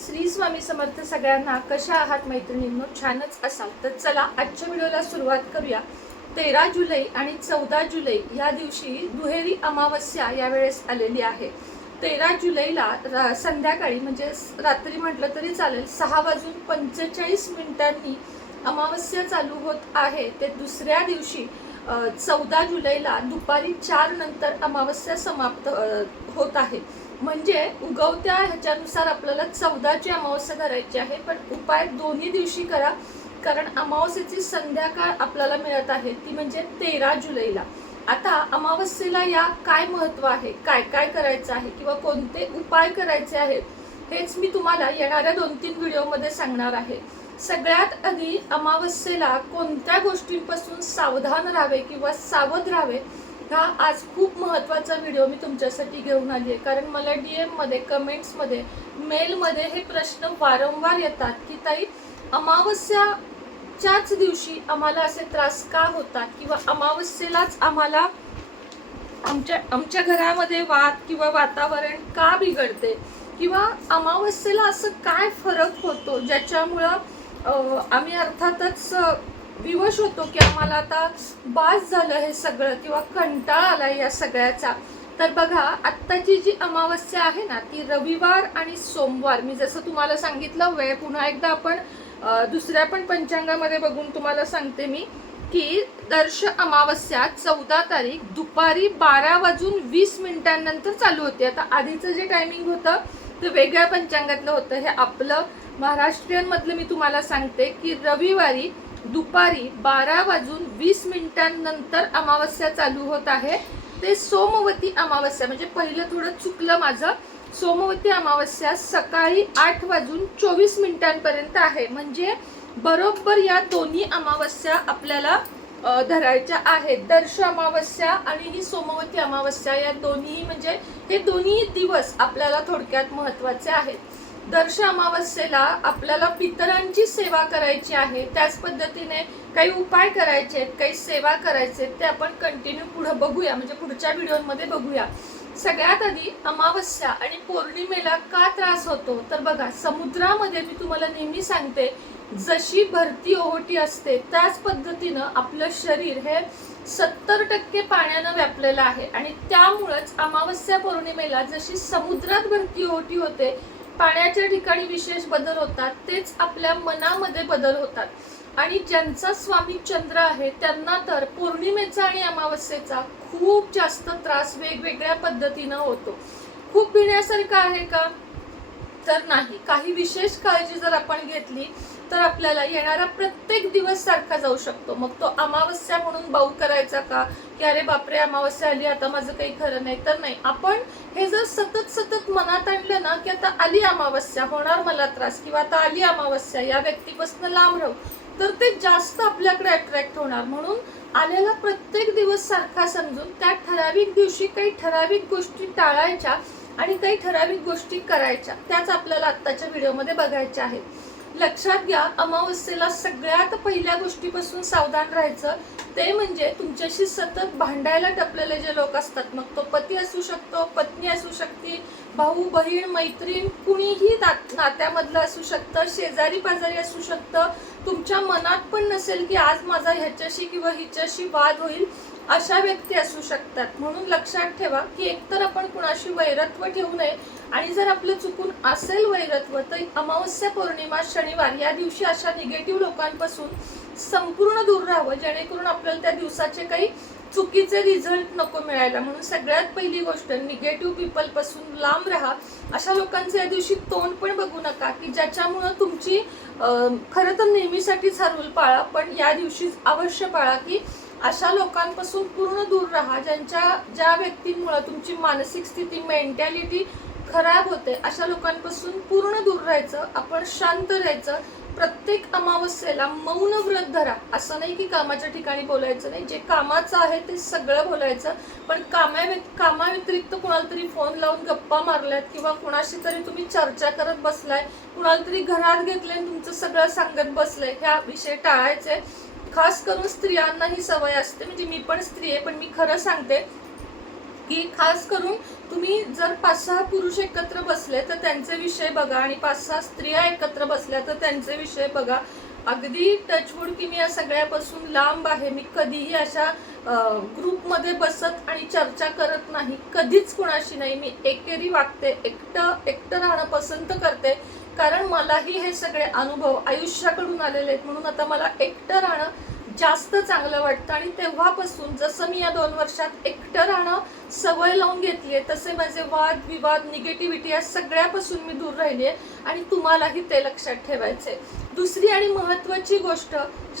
श्री स्वामी समर्थ सगळ्यांना. कशा आहात मैत्रिणींनो? छानच असाल तर चला आजच्या व्हिडिओला सुरुवात करूया. 13 जुलै आणि 14 जुलै या दिवशी दुहेरी अमावस्या यावेळेस आलेली आहे. 13 जुलैला संध्याकाळी म्हणजे रात्री म्हटलं तरी चालेल 6:45 अमावस्या चालू होत आहे. ते दुसऱ्या दिवशी 14 जुलैला दुपारी 4 नंतर अमावस्या समाप्त होत आहे. म्हणजे उगवत्या ह्याच्यानुसार आपल्याला 14ची अमावस्या धरायची आहे, पण उपाय दोन्ही दिवशी करा, कारण अमावस्येची संध्याकाळ आपल्याला मिळत आहे ती म्हणजे 13 जुलैला. आता अमावस्येला या काय महत्व आहे, काय काय करायचं आहे किंवा कोणते उपाय करायचे आहेत हेच मी तुम्हाला येणाऱ्या 2-3 व्हिडिओमध्ये सांगणार आहे. सगळ्यात आधी अमावस्येला कोणत्या गोष्टींपासून सावधान राहावे किंवा सावध राहावे हा आज खूप महत्त्वाचा व्हिडिओ मी तुमच्यासाठी घेऊन आली आहे. कारण मला DM मध्ये, कमेंट्समध्ये, मेलमध्ये हे प्रश्न वारंवार येतात की ताई, अमावस्याच्याच दिवशी आम्हाला असे त्रास का होतात किंवा अमावस्येलाच आम्हाला आमच्या घरामध्ये वाद किंवा वातावरण का बिघडते किंवा अमावस्येला असं काय फरक होतो ज्याच्यामुळं आम्ही अर्थातच विवश होतो की आम्हाला आता बास झालं हे सगळं किंवा कंटाळा आला या सगळ्याचा. तर बघा, आत्ताची जी अमावस्या आहे ना ती रविवार आणि सोमवार, मी जसं तुम्हाला सांगितलं, वेळ पुन्हा एकदा आपण दुसऱ्या पण पंचांगामध्ये बघून तुम्हाला सांगते मी की दर्श अमावस्या 14 तारीख दुपारी 12:20 नंतर चालू होते. आता आधीचं जे टायमिंग होतं ते वेगळ्या पंचांगातलं होतं. हे आपलं महाराष्ट्रीयन मधलं मी तुम्हाला सांगते की रविवारी दुपारी 12:20 नंतर अमावस्या चालू होत आहे. ते सोमवती अमावस्या, म्हणजे पहिलं थोडं चुकलं माझं, सोमवती अमावस्या सकाळी 8:24 पर्यंत आहे. म्हणजे बरोबर या दोन्ही अमावस्या आपल्याला धरायच्या आहेत. दर्श अमावस्या आणि ही सोमवती अमावस्या, या दोन्ही म्हणजे हे दोन्ही दिवस आपल्याला थोडक्यात महत्त्वाचे आहेत. दर्श अमावस्येला आपल्याला पितरांची सेवा करायची आहे, त्याच पद्धतीने काही उपाय करायचे आहेत, काही सेवा करायचे आहेत, ते आपण कंटिन्यू पुढे बघूया, म्हणजे पुढच्या व्हिडिओमध्ये बघूया. सगळ्यात आधी अमावस्या आणि पौर्णिमेला का त्रास होतो तर बघा, समुद्रामध्ये मी तुम्हाला नेहमी सांगते जशी भरती ओहोटी असते त्याच पद्धतीनं आपलं शरीर हे 70% पाण्यानं व्यापलेलं आहे. आणि त्यामुळंच अमावस्या पौर्णिमेला जशी समुद्रात भरती ओहोटी होते, पाण्याच्या ठिकाणी विशेष बदल होतात, तेच आपल्या मनामध्ये बदल होतात. आणि ज्यांचा स्वामी चंद्र आहे त्यांना तर पौर्णिमेचा आणि अमावस्येचा खूप जास्त त्रास वेगवेगळ्या पद्धतीनं होतो. खूप भिण्यासारखं आहे का तर नाही. काही विशेष काळजी जर आपण घेतली तर आपल्याला येणारा प्रत्येक दिवस सारखा जाऊ शकतो. मग तो अमावस्या म्हणून बाऊ करायचा का की अरे बापरे अमावस्या आली आता माझं काही खरं नाही, तर नाही. आपण हे जर सतत मनात आणलं ना की आता आली अमावस्या, होणार मला त्रास, किंवा आता आली अमावस्या, या व्यक्तीपासून लांब राहू, तर ते जास्त आपल्याकडे अट्रॅक्ट होणार. म्हणून आलेला प्रत्येक दिवस सारखा समजून त्या ठराविक दिवशी काही ठराविक गोष्टी टाळायच्या आणि काही ठराविक गोष्टी करायच्या, त्याच आपल्याला आत्ताच्या व्हिडिओमध्ये बघायच्या आहेत. लक्षात घ्या, अमावस्येला सगळ्यात पहिल्या गोष्टीपासून सावधान राहायचं ते म्हणजे तुमच्याशी सतत भांडायला टपलेले जे लोक असतात, मग तो पती असू शकतो, पत्नी असू शकते, भाऊ बहीण मैत्रीण, कुणीही नात्यामधलं असू शकतं, शेजारी पाजारी असू शकतं. तुमच्या मनात पण नसेल की आज माझा ह्याच्याशी किंवा हिच्याशी वाद होईल, अशा व्यक्ती असू शकतात. म्हणून लक्षात ठेवा की एकतर आपण कुणाशी वैरत्व ठेवू नये, आणि जर आपलं चुकून असेल वैरत्व तर अमावस्या पौर्णिमा शनिवार या दिवशी अशा निगेटिव्ह लोकांपासून संपूर्ण दूर राहावं, जेणेकरून आपल्याला त्या दिवसाचे काही चुकीचे रिझल्ट नको मिळायला. म्हणून सगळ्यात पहिली गोष्ट, निगेटिव्ह पीपल पासून लांब राहा. अशा लोकांचं या दिवशी तोंड पण बघू नका की ज्याच्यामुळं तुमची खरं तर नेहमीसाठीच हा रूल पाळा, पण या दिवशी अवश्य पाळा की अशा लोकांपासून पूर्ण दूर राहा ज्या व्यक्तींमुळे तुमची मानसिक स्थिती, मेंटॅलिटी खराब होते. अशा लोकांपासून पूर्ण दूर राहायचं, आपण शांत राहायचं. प्रत्येक अमावस्येला मौन व्रत धरा. असं नाही की कामाच्या ठिकाणी बोलायचं नाही, जे कामाचं आहे ते सगळं बोलायचं, पण कामाव्यतिरिक्त कुणाला तरी फोन लावून गप्पा मारल्यात किंवा कुणाशी तरी तुम्ही चर्चा करत बसलाय, कुणाला तरी घरात घेतलंय आणि तुमचं सगळं सांगत बसलंय, ह्या विषय टाळायचे. खास करून स्त्रियांना ही सवय असते, म्हणजे मी पण स्त्री आहे पण मी खरं सांगते की खास करून तुम्ही जर 5-6 पुरुष एकत्र बसले तर त्यांचे विषय बघा आणि 5-6 स्त्रिया एकत्र बसल्या तर त्यांचे विषय बघा. अगदी टचवूड की मी या सगळ्यापासून लांब आहे. मी कधीही अशा ग्रुपमध्ये बसत आणि चर्चा करत नाही, कधीच कुणाशी नाही. मी एकेरी वागते, एकटं राहणं पसंत करते, कारण मलाही हे सगळे अनुभव आयुष्याकडून आलेले आहेत. म्हणून आता मला एकटं राहणं जास्त चांगलं वाटतं आणि तेव्हापासून जसं मी या 2 वर्षात एकटं राहणं सवय लावून घेतली आहे, तसे माझे वाद विवाद निगेटिव्हिटी या सगळ्यापासून मी दूर राहिली आहे आणि तुम्हालाही ते लक्षात ठेवायचे. दुसरी आणि महत्त्वाची गोष्ट,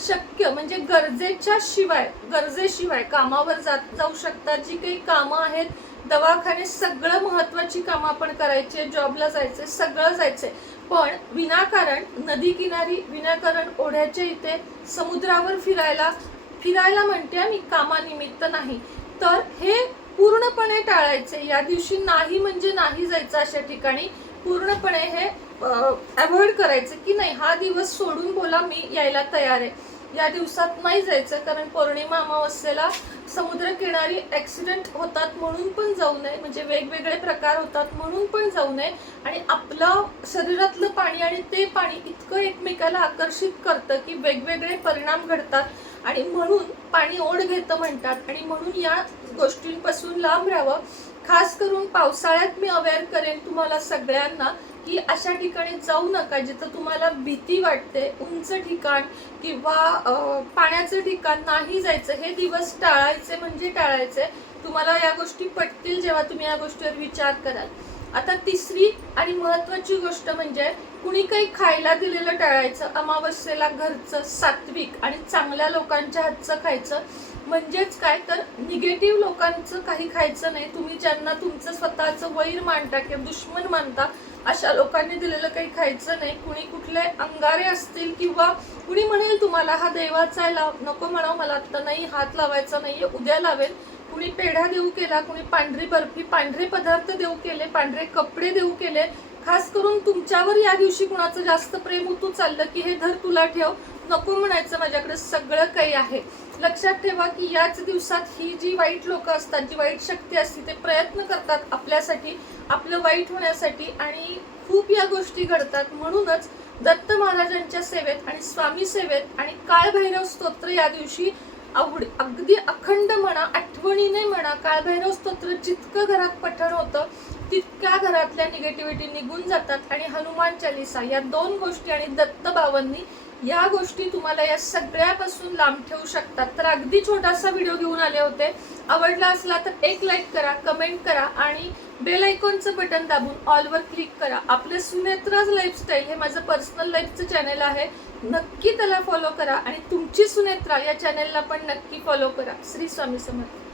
शक्य म्हणजे गरजेशिवाय कामावर जाऊ शकतात. जी काही कामं आहेत, दवाखाने, सगळं महत्त्वाची कामं आपण करायचे, जॉबला जायचे, सगळं जायचे, पण विनाकारण नदी किनारी, विनाकारण ओढ्याच्या इथे, समुद्रावर फिरायला म्हणते मी, कामानिमित्त नाही. तर हे पूर्णपणे टाळायचे. या दिवशी नाही म्हणजे नाही जायचं अशा ठिकाणी, पूर्णपणे हे अवॉइड करायचं की नाही, हा दिवस सोडून बोला मी यायला तयार आहे. या दिवसात नाही जायचं, कारण पौर्णिमा अमावस्येला समुद्रकिनारी ॲक्सिडेंट होतात म्हणून पण जाऊ नये, म्हणजे वेगवेगळे प्रकार होतात म्हणून पण जाऊ नये. आणि आपलं शरीरातलं पाणी आणि ते पाणी इतकं एकमेकाला आकर्षित करतं की वेगवेगळे परिणाम घडतात आणि म्हणून पाणी ओढ घेतं म्हणतात. आणि म्हणून या गोष्टींपासून लांब राहावं. खास करून पावसाळ्यात मी अवेअर करेन तुम्हाला सगळ्यांना की अशा ठिकाणी जाऊ नका जिथं तुम्हाला भीती वाटते. उंच ठिकाण किंवा पाण्याचं ठिकाण नाही जायचं. हे दिवस टाळायचे म्हणजे टाळायचे. तुम्हाला या गोष्टी पटतील जेव्हा तुम्ही या गोष्टीवर विचार कराल. आता तिसरी आणि महत्त्वाची गोष्ट म्हणजे कुणी काही खायला दिलेलं टाळायचं. अमावस्येला घरचं सात्विक आणि चांगल्या लोकांच्या हातचं खायचं. म्हणजेच काय तर निगेटिव्ह लोकांचं काही खायचं नाही. तुम्ही ज्यांना तुमचं स्वतःचं वैर मानता किंवा दुश्मन मानता अशा लोकांनी दिलेलं काही खायचं नाही. कुणी कुठले अंगारे असतील किंवा कुणी म्हणेल तुम्हाला हा देवाचा आहे, नको म्हणावं, मला आता नाही, हात लावायचा नाहीये, उद्या लावेल. कुणी पेढा देऊ केला, कुणी पांढरी बर्फी, पांढरे पदार्थ देऊ केले, पांढरे कपडे देऊ केले. खास करून तुमच्यावर या दिवशी कुणाचं जास्त प्रेम उतू चाललं की हे धर तुला ठेव, नको म्हणायचं, माझ्याकडे सगळं काही आहे. लक्षात ठेवा की याच दिवसात ही जी वाईट लोक असतात, जी वाईट शक्ती असते, ते प्रयत्न करतात आपल्यासाठी, आपलं वाईट होण्यासाठी, आणि खूप या गोष्टी घडतात. म्हणूनच दत्त महाराजांच्या सेवेत आणि स्वामी सेवेत आणि काळभैरव स्तोत्र या दिवशी अगदी अखंड म्हणा, आठवणीने म्हणा. काळभैरव स्तोत्र जितकं घरात पठण होतं तितक्या घरातल्या निगेटिव्हिटी निघून जातात. आणि हनुमान चालिसा या 2 गोष्टी आणि दत्तबाबांनी या गोष्टी तुम्हाला या सगळ्यापासून लांब ठेवू शकतात. तर अगदी छोटासा व्हिडिओ घेऊन आले होते. आवडला असला तर एक लाईक करा, कमेंट करा आणि बेल आयकॉनचं बटन दाबून ऑलवर क्लिक करा. आपलं सुनेत्राज लाईफस्टाईल हे माझं पर्सनल लाईफचं चॅनल आहे, नक्की त्याला फॉलो करा आणि तुमची सुनेत्रा या चॅनलला पण नक्की फॉलो करा. श्री स्वामी समर्थ.